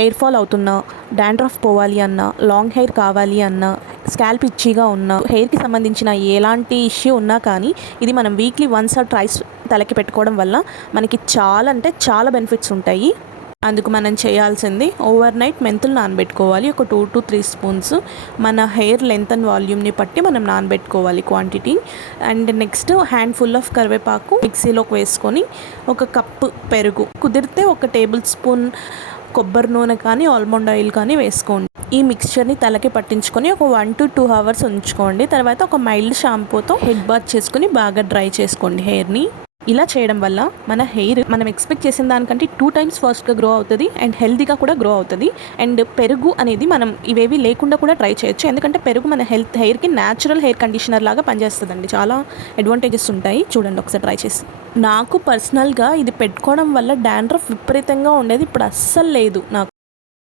Hair fall అవుతున్నా dandruff పోవాలి అన్నా లాంగ్ హెయిర్ కావాలి అన్నా స్కాల్ప్ ఇచ్చిగా ఉన్నా హెయిర్కి సంబంధించిన ఎలాంటి ఇష్యూ ఉన్నా కానీ ఇది మనం వీక్లీ వన్స్ ఆర్ ట్రైస్ తలకి పెట్టుకోవడం వల్ల మనకి చాలా అంటే చాలా బెనిఫిట్స్ ఉంటాయి. అందుకు మనం చేయాల్సింది ఓవర్ నైట్ మెంతులు నానబెట్టుకోవాలి. ఒక టూ టు త్రీ స్పూన్స్ మన హెయిర్ లెంత్ అండ్ వాల్యూమ్ని బట్టి మనం నానబెట్టుకోవాలి quantity. And next handful of కరివేపాకు మిక్సీలోకి వేసుకొని ఒక కప్పు పెరుగు. కుదిరితే ఒక టేబుల్ స్పూన్ కొబ్బరి నూనె కానీ ఆల్మండ్ ఆయిల్ కానీ వేసుకోండి. ఈ మిక్స్చర్ని తలకి పట్టించుకొని ఒక వన్ టు టూ అవర్స్ ఉంచుకోండి. తర్వాత ఒక మైల్డ్ షాంపూతో హెడ్ బాత్ చేసుకొని బాగా డ్రై చేసుకోండి హెయిర్ని. ఇలా చేయడం వల్ల మన హెయిర్ మనం ఎక్స్పెక్ట్ చేసిన దానికంటే టూ టైమ్స్ ఫాస్ట్గా గ్రో అవుతుంది అండ్ హెల్తీగా కూడా గ్రో అవుతుంది. అండ్ పెరుగు అనేది మనం ఇవేవి లేకుండా కూడా ట్రై చేయొచ్చు. ఎందుకంటే పెరుగు మన హెల్త్ హెయిర్కి న్యాచురల్ హెయిర్ కండిషనర్ లాగా పనిచేస్తుందండి. చాలా అడ్వాంటేజెస్ ఉంటాయి. చూడండి ఒకసారి ట్రై చేసి. నాకు పర్సనల్గా ఇది పెట్టుకోవడం వల్ల డాండ్రఫ్ విపరీతంగా ఉండేది. ఇప్పుడు అస్సలు లేదు నాకు.